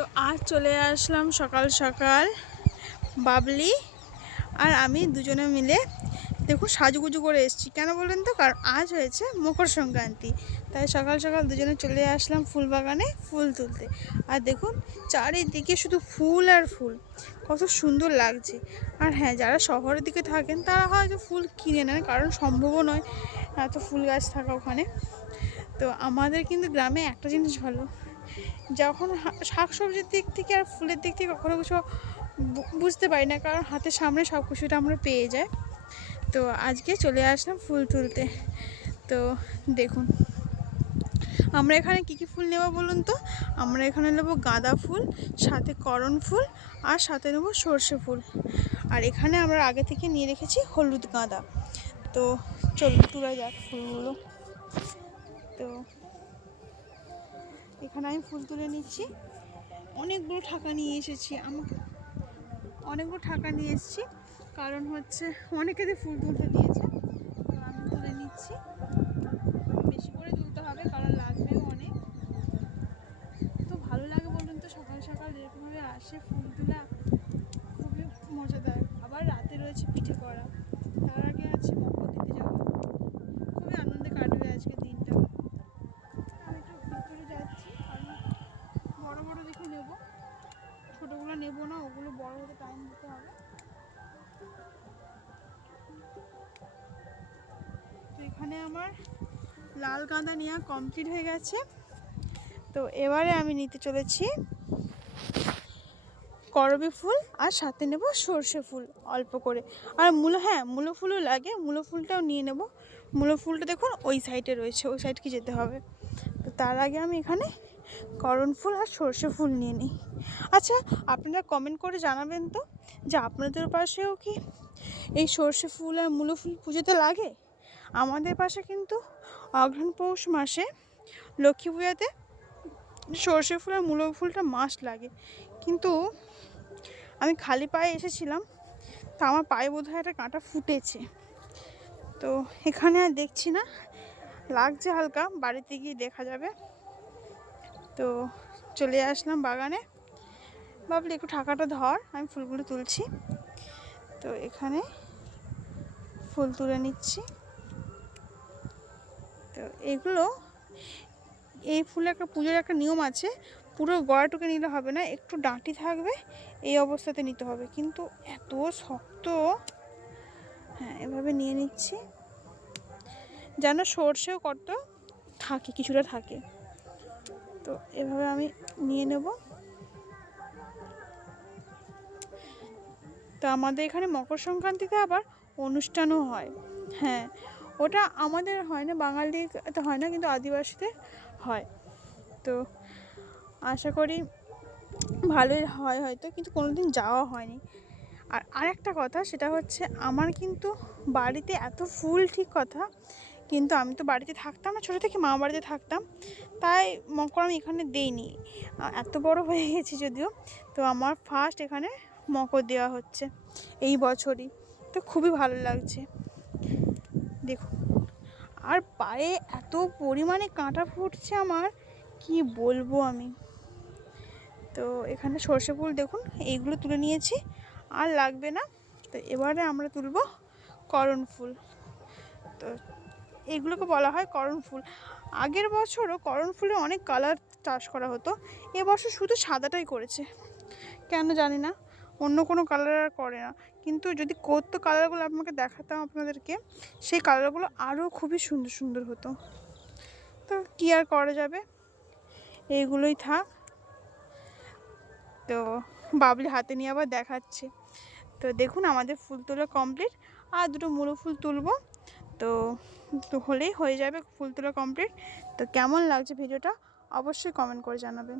তো আজ চলে আসলাম সকাল সকাল বাবলি আর আমি দুজনে মিলে দেখুন সাজুগুজু করে এসেছি। কেন বলেন তো? কারণ আজ হয়েছে মকর সংক্রান্তি, তাই সকাল সকাল দুজনে চলে আসলাম ফুল বাগানে ফুল তুলতে। আর দেখুন চারিদিকে শুধু ফুল আর ফুল, কত সুন্দর লাগছে। আর হ্যাঁ, যারা শহরের দিকে থাকেন তারা হয়তো ফুল কিনে নেন, কারণ সম্ভবও নয় এত ফুল গাছ থাকা ওখানে। তো আমাদের কিন্তু গ্রামে একটা জিনিস ভালো, যখন শাকসবজির দিক থেকে আর ফুলের দিক থেকে কখনো কিছু বুঝতে পারি না, কারণ হাতের সামনে সব কিছুটা আমরা পেয়ে যাই। তো আজকে চলে আসলাম ফুল তুলতে। তো দেখুন আমরা এখানে কী কী ফুল নেব বলুন তো? আমরা এখানে নেবো গাঁদা ফুল, সাথে করণ ফুল, আর সাথে নেবো সর্ষে ফুল। আর এখানে আমরা আগে থেকে নিয়ে রেখেছি হলুদ গাঁদা। তো চলুন তোলা যাক ফুলগুলো। তো এখানে আমি ফুল তুলে নিচ্ছি। অনেকগুলো ঠাকা নিয়ে এসেছি, কারণ হচ্ছে অনেকেদের ফুল তুলতে দিয়েছে, তো আমি তুলে নিচ্ছি। বেশি করে তুলতে হবে কারণ লাগবেও অনেক। তো ভালো লাগে বলুন তো, সকাল সকাল এরকমভাবে আসে ফুল তোলা, খুবই মজাদার। আবার রাতে রয়েছে পিঠে করা, তার আগে আছে মকর দিতে যাওয়া। খুবই আনন্দে কাটবে আজকে দিনটা। আমি একটু ভিতরে যাচ্ছি, কারণ বড় বড় দেখে নেব, ছোটোগুলো নেব না, ওগুলো বড় হতে টাইম দিতে হবে। তো এখানে আমার লাল গাঁদা নেওয়া কমপ্লিট হয়ে গেছে। তো এবারে আমি নিতে চলেছি করবী ফুল, আর সাথে নেব সর্ষে ফুল অল্প করে। আর মূলো ফুলও লাগে, মূলো ফুলটাও নিয়ে নেব। মূলো ফুলটা দেখুন ওই সাইডে রয়েছে, ওই সাইডকে যেতে হবে। তো তার আগে আমি এখানে করণ ফুল আর সর্ষে ফুল নিয়ে নিই। আচ্ছা, আপনারা কমেন্ট করে জানাবেন তো যে আপনাদের পাশেও কি এই সর্ষে ফুল আর মূলো ফুল পুজোতে লাগে? আমাদের পাশে কিন্তু অঘ্রাণ পৌষ মাসে লক্ষ্মী পূজাতে সর্ষে ফুল আর মূলো ফুলটা মাস্ট লাগে। কিন্তু আমি খালি পায়ে এসেছিলাম, তা আমার পায়ে বোধহয় একটা কাঁটা ফুটেছে। তো এখানে আর দেখছি না, লাগছে হালকা, বাড়িতে গিয়ে দেখা যাবে। তো চলে আসলাম বাগানে। বাবলি একটু ঠাকাটা ধর, আমি ফুলগুলো তুলছি। তো এখানে ফুল তুলে নিচ্ছি। তো এই ফুলের একটা পুজোর একটা নিয়ম আছে, পুরো গড়াটুকে নিলে হবে না, একটু ডাঁটি থাকবে এই অবস্থাতে নিতে হবে, কিন্তু এত শক্ত। হ্যাঁ, এভাবে নিয়ে নিচ্ছি, যেন সর্ষেও কত থাকে, কিছুটা থাকে। তো এভাবে আমি নিয়ে নেব। তো আমাদের এখানে মকর সংক্রান্তিতে আবার অনুষ্ঠানও হয়। হ্যাঁ, ওটা আমাদের হয় না, বাঙালিতে হয় না, কিন্তু আদিবাসীতে হয়। তো আশা করি ভালোই হয় হয়তো, কিন্তু কোনোদিন যাওয়া হয়নি। আর আরেকটা কথা, সেটা হচ্ছে আমার কিন্তু বাড়িতে এত ফুল ঠিক কথা, কিন্তু আমি তো বাড়িতে থাকতাম না, ছোটো থেকে মা বাড়িতে থাকতাম, তাই মকর আমি এখানে দেইনি। এত বড় হয়ে গেছি যদিও, তো আমার ফার্স্ট এখানে মকর দেওয়া হচ্ছে এই বছরই। তো খুবই ভালো লাগছে দেখুন। আর পায়ে এত পরিমাণে কাঁটা ফুটছে আমার, কি বলবো আমি। তো এখানে সর্ষে ফুল দেখুন, এইগুলো তুলে নিয়েছি, আর লাগবে না। তো এবারে আমরা তুলব করণ ফুল। তো এগুলোকে বলা হয় করণ ফুল। আগের বছরও করণ ফুলে অনেক কালার চাষ করা হতো, এবছর শুধু সাদাটাই করেছে, কেন জানি না, অন্য কোনো কালার আর করে না। কিন্তু যদি করতো, কালারগুলো আপনাকে দেখাতাম আপনাদেরকে, সেই কালারগুলো আরও খুবই সুন্দর সুন্দর হতো। তো কী আর করা যাবে, এইগুলোই থাক। তো বাবলি হাতে নিয়ে আবার দেখাচ্ছে। তো দেখুন আমাদের ফুল তোলা কমপ্লিট, আর দুটো মূলো ফুল তুলবো। তো হলেই হয়ে যাবে ফুল তোলা কমপ্লিট। তো কেমন লাগছে ভিডিওটা অবশ্যই কমেন্ট করে জানাবেন।